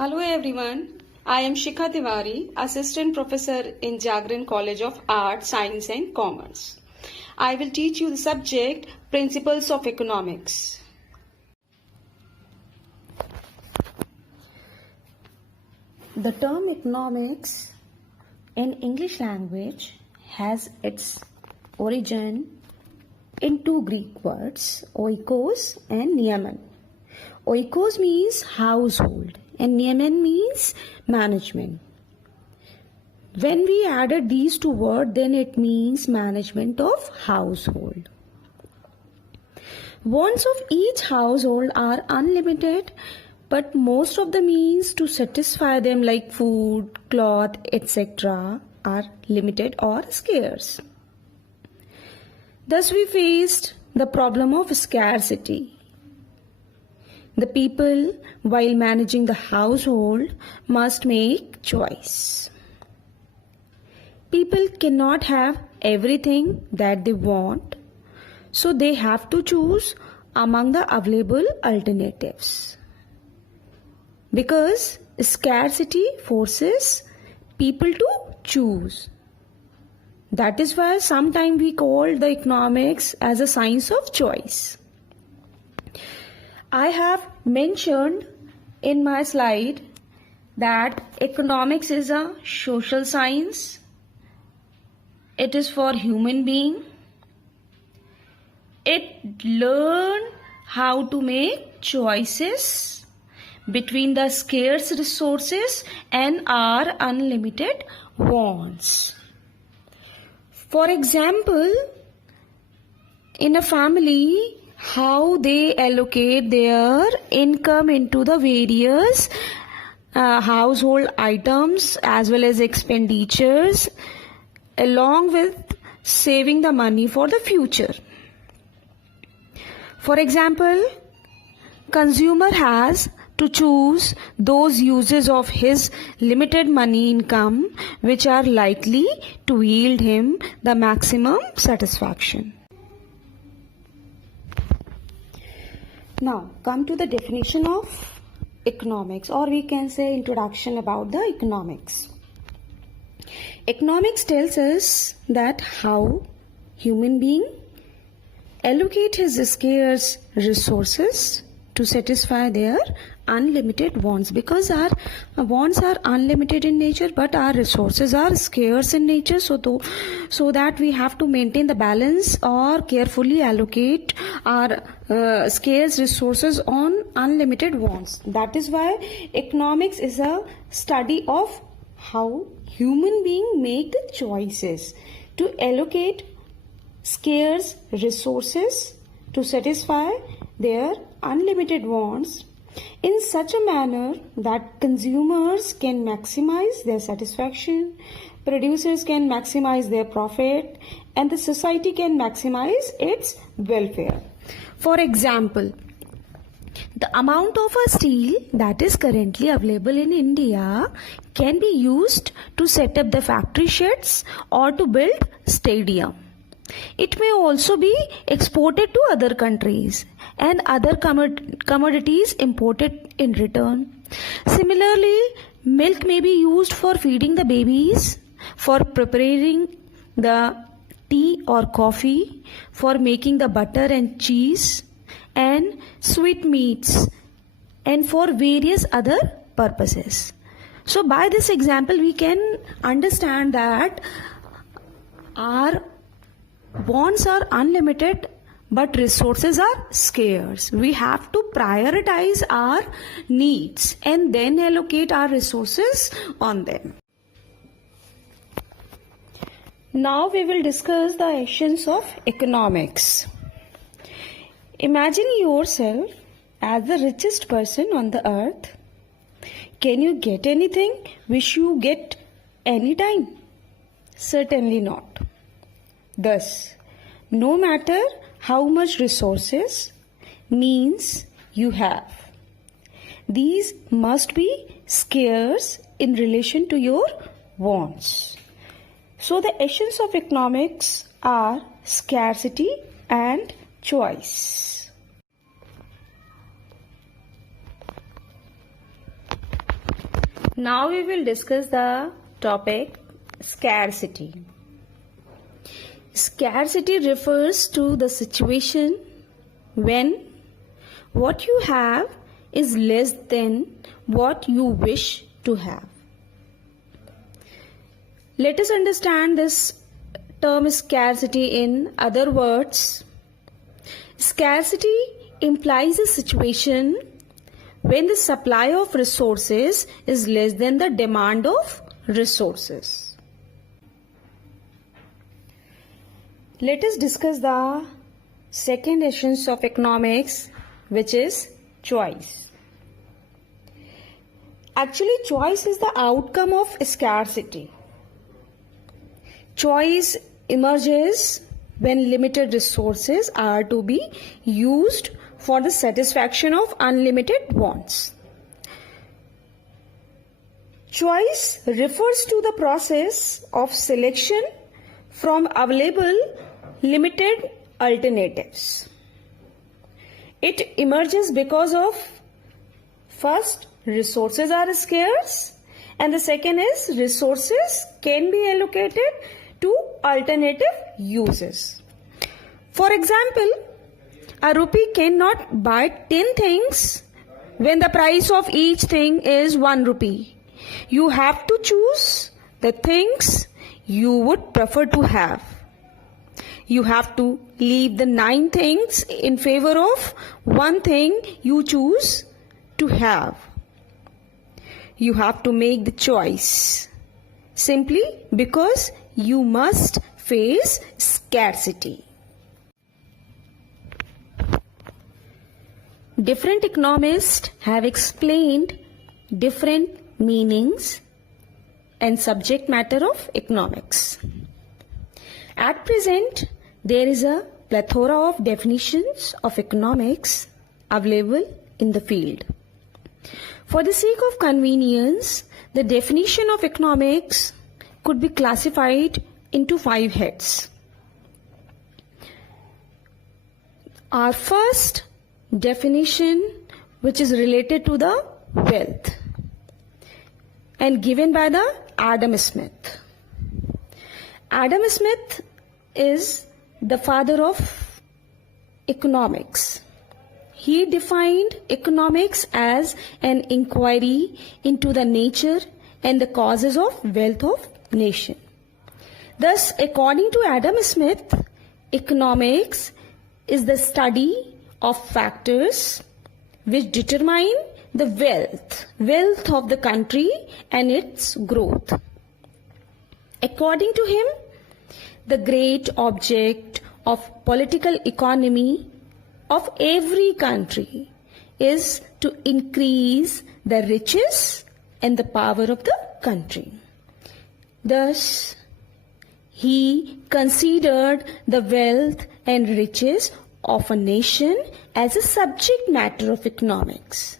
Hello everyone, I am Shikha Tiwari, Assistant Professor in Jagran College of Art, Science and Commerce. I will teach you the subject Principles of Economics. The term economics in English language has its origin in two Greek words, oikos and niamen. Oikos means household and niamen means management. When we added these two words, then it means management of household. Wants of each household are unlimited, but most of the means to satisfy them like food, cloth, etc. are limited or scarce. Thus we faced the problem of scarcity. The people, while managing the household, must make choice. People cannot have everything that they want, so they have to choose among the available alternatives. Because scarcity forces people to choose. That is why sometimes we call the economics as a science of choice. I have mentioned in my slide that economics is a social science. It is for human being. It learn how to make choices between the scarce resources and our unlimited wants. For example, in a family, how they allocate their income into the various household items as well as expenditures, along with saving the money for the future. For example, consumer has to choose those uses of his limited money income which are likely to yield him the maximum satisfaction. Now, come to the definition of economics, or we can say introduction about the economics. Economics tells us that how human being allocate his scarce resources to satisfy their unlimited wants, because our wants are unlimited in nature but our resources are scarce in nature, so that we have to maintain the balance or carefully allocate our scarce resources on unlimited wants. That is why economics is a study of how human beings make the choices to allocate scarce resources to satisfy their unlimited wants in such a manner that consumers can maximize their satisfaction, producers can maximize their profit, and the society can maximize its welfare. For example, the amount of a steel that is currently available in India can be used to set up the factory sheds or to build stadium. It may also be exported to other countries and other commodities imported in return. Similarly, milk may be used for feeding the babies, for preparing the tea or coffee, for making the butter and cheese and sweetmeats, and for various other purposes. So by this example, we can understand that our wants are unlimited but resources are scarce. We have to prioritize our needs and then allocate our resources on them. Now we will discuss the essence of economics. Imagine yourself as the richest person on the earth. Can you get anything which you get anytime? Certainly not. Thus, no matter how much resources means you have, these must be scarce in relation to your wants. So the essence of economics are scarcity and choice. Now we will discuss the topic scarcity. Scarcity refers to the situation when what you have is less than what you wish to have. Let us understand this term scarcity in other words. Scarcity implies a situation when the supply of resources is less than the demand of resources. Let us discuss the second essence of economics, which is choice. Actually, choice is the outcome of scarcity. Choice emerges when limited resources are to be used for the satisfaction of unlimited wants. Choice refers to the process of selection from available limited alternatives. It emerges because of, first, resources are scarce, and the second is resources can be allocated to alternative uses. For example, a rupee cannot buy 10 things when the price of each thing is 1 rupee. You have to choose the things you would prefer to have. You have to leave the 9 things in favor of one thing you choose to have. You have to make the choice simply because you must face scarcity. Different economists have explained different meanings and subject matter of economics. At present, there is a plethora of definitions of economics available in the field. For the sake of convenience, the definition of economics could be classified into 5 heads. Our first definition, which is related to the wealth and given by the Adam Smith. Adam Smith is the father of economics. He defined economics as an inquiry into the nature and the causes of wealth of nation. Thus, according to Adam Smith, economics is the study of factors which determine the wealth of the country and its growth. According to him, the great object of political economy of every country is to increase the riches and the power of the country. Thus, he considered the wealth and riches of a nation as a subject matter of economics.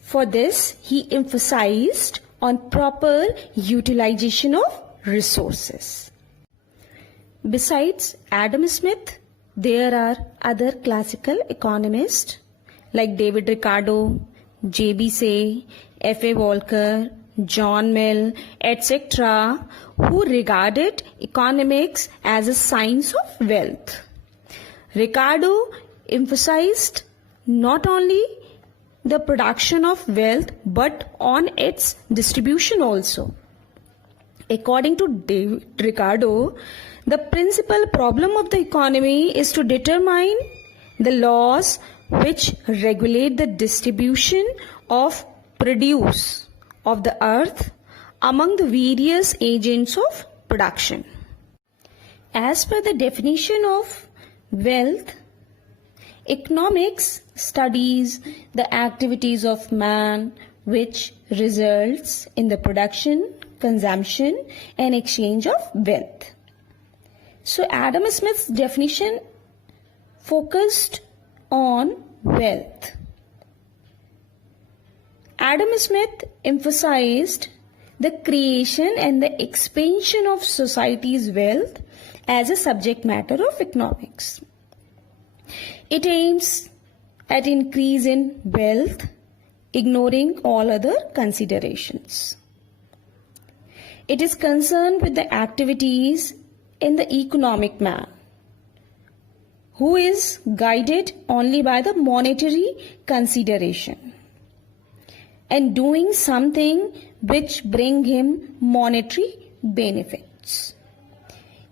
For this, he emphasized on proper utilization of resources. Besides Adam Smith, there are other classical economists like David Ricardo, J.B. Say, F.A. Walker, John Mill, etc., who regarded economics as a science of wealth. Ricardo emphasized not only the production of wealth but on its distribution also. According to David Ricardo, the principal problem of the economy is to determine the laws which regulate the distribution of produce of the earth among the various agents of production. As per the definition of wealth, economics studies the activities of man which results in the production, consumption and exchange of wealth. So Adam Smith's definition focused on wealth. Adam Smith emphasized the creation and the expansion of society's wealth as a subject matter of economics. It aims at increase in wealth ignoring all other considerations. It is concerned with the activities in the economic man, who is guided only by the monetary consideration and doing something which bring him monetary benefits.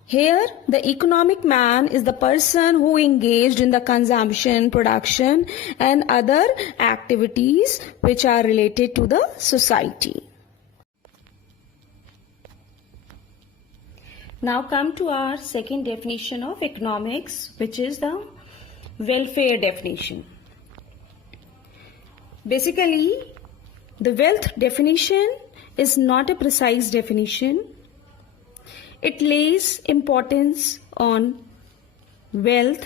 Here, the economic man is the person who engaged in the consumption, production and other activities which are related to the society. Now come to our second definition of economics, which is the welfare definition. Basically, the wealth definition is not a precise definition. It lays importance on wealth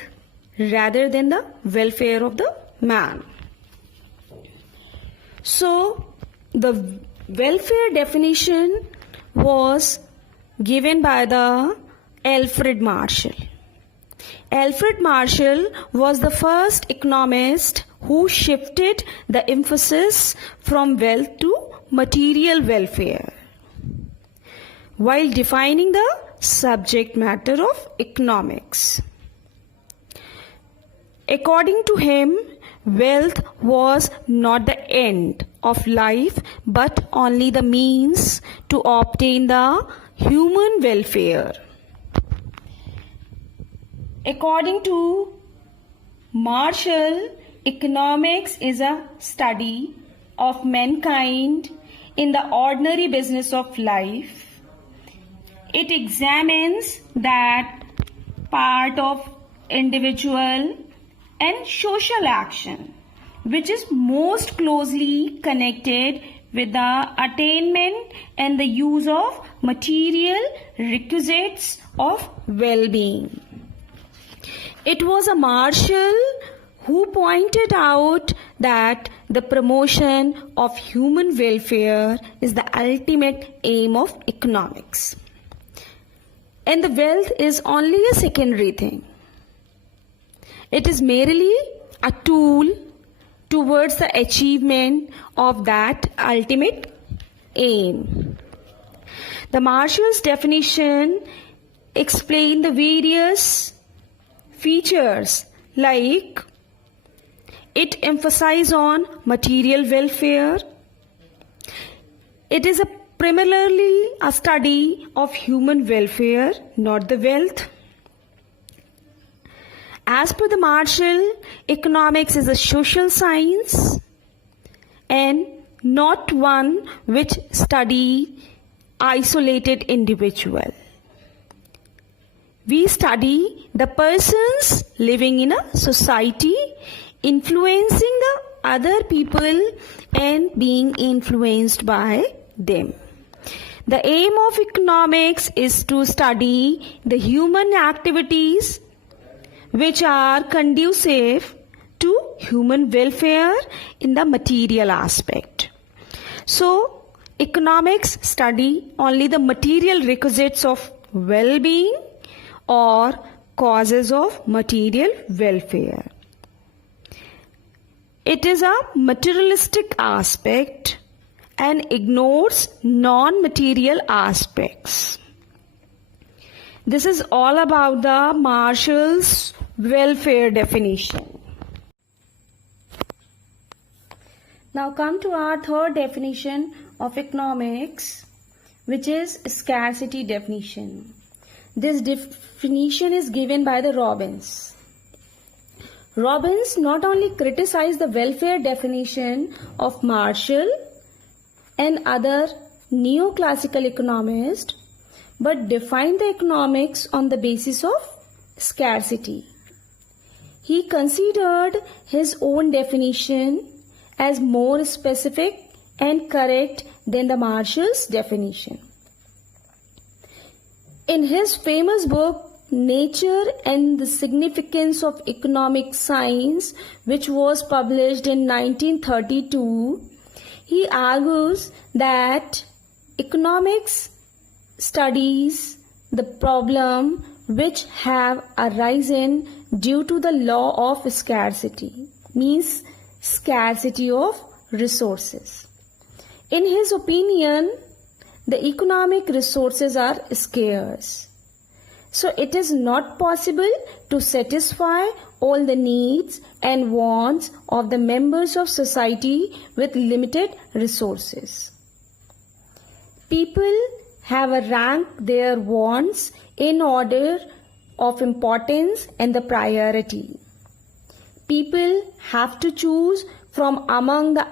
rather than the welfare of the man. So, the welfare definition was given by the Alfred Marshall. Alfred Marshall was the first economist who shifted the emphasis from wealth to material welfare while defining the subject matter of economics. According to him, wealth was not the end of life but only the means to obtain the human welfare. According to Marshall, economics is a study of mankind in the ordinary business of life. It examines that part of individual and social action which is most closely connected with the attainment and the use of material requisites of well-being. It was a Marshall who pointed out that the promotion of human welfare is the ultimate aim of economics. And the wealth is only a secondary thing. It is merely a tool towards the achievement of that ultimate aim. The Marshall's definition explains the various features like it emphasizes on material welfare. It is primarily a study of human welfare, not the wealth. As per the Marshall, economics is a social science and not one which study isolated individual. We study the persons living in a society, influencing the other people and being influenced by them. The aim of economics is to study the human activities which are conducive to human welfare in the material aspect. So, economics study only the material requisites of well-being or causes of material welfare. It is a materialistic aspect and ignores non-material aspects. This is all about the Marshall's welfare definition. Now come to our third definition of economics, which is scarcity definition. This definition is given by the Robbins. Robbins not only criticized the welfare definition of Marshall and other neoclassical economists, but defined the economics on the basis of scarcity. He considered his own definition as more specific and correct than the Marshall's definition. In his famous book, Nature and the Significance of Economic Science, which was published in 1932, he argues that economics studies the problem which have arisen due to the law of scarcity, means scarcity of resources. In his opinion, the economic resources are scarce. So it is not possible to satisfy all the needs and wants of the members of society with limited resources. People have ranked their wants in order of importance and the priority. People have to choose from among the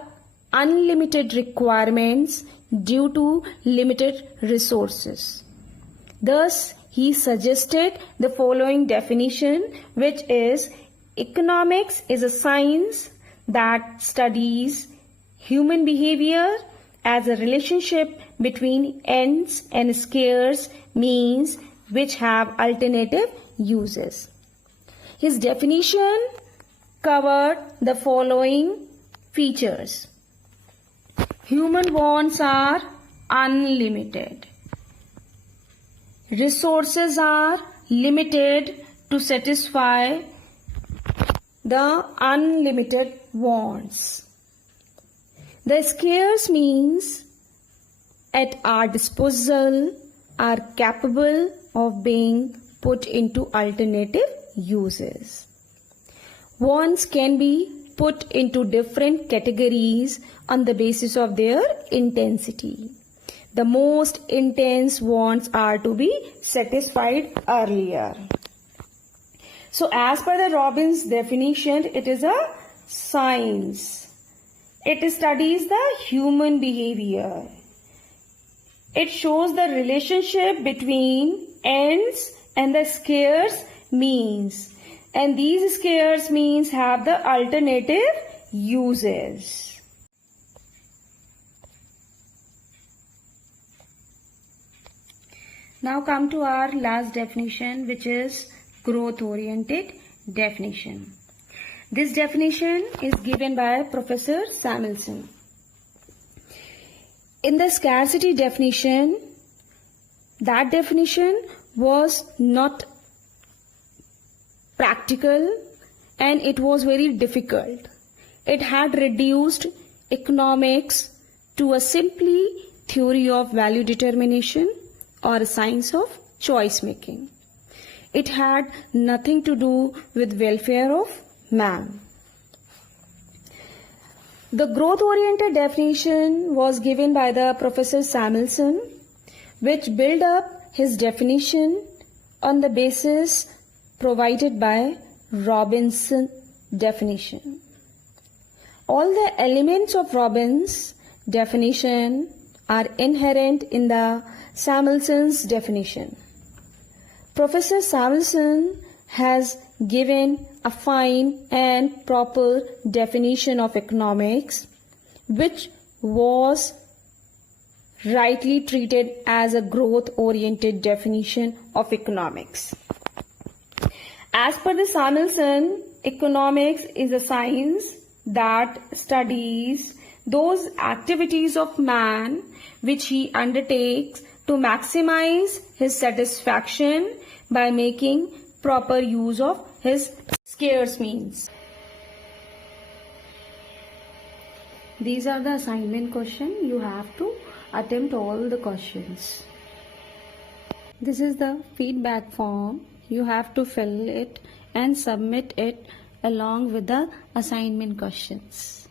unlimited requirements due to limited resources. Thus, he suggested the following definition, which is: economics is a science that studies human behavior as a relationship between ends and scarce means which have alternative uses. His definition covered the following features. Human wants are unlimited. Resources are limited to satisfy the unlimited wants. The scarce means at our disposal are capable of being put into alternative uses. Wants can be put into different categories on the basis of their intensity. The most intense wants are to be satisfied earlier. So as per the Robbins definition, it is a science. It studies the human behavior. It shows the relationship between ends and the scarce means. And these scarce means have the alternative uses. Now come to our last definition, which is growth-oriented definition. This definition is given by Professor Samuelson. In the scarcity definition, that definition was not practical and it was very difficult. It had reduced economics to a simply theory of value determination or a science of choice making. It had nothing to do with welfare of man. The growth-oriented definition was given by the Professor Samuelson, which built up his definition on the basis provided by Robbins' definition. All the elements of Robbins' definition are inherent in the Samuelson's definition. Professor Samuelson has given a fine and proper definition of economics, which was rightly treated as a growth-oriented definition of economics. As per the Samuelson, economics is a science that studies those activities of man which he undertakes to maximize his satisfaction by making proper use of his scarce means. These are the assignment questions. You have to attempt all the questions. This is the feedback form. You have to fill it and submit it along with the assignment questions.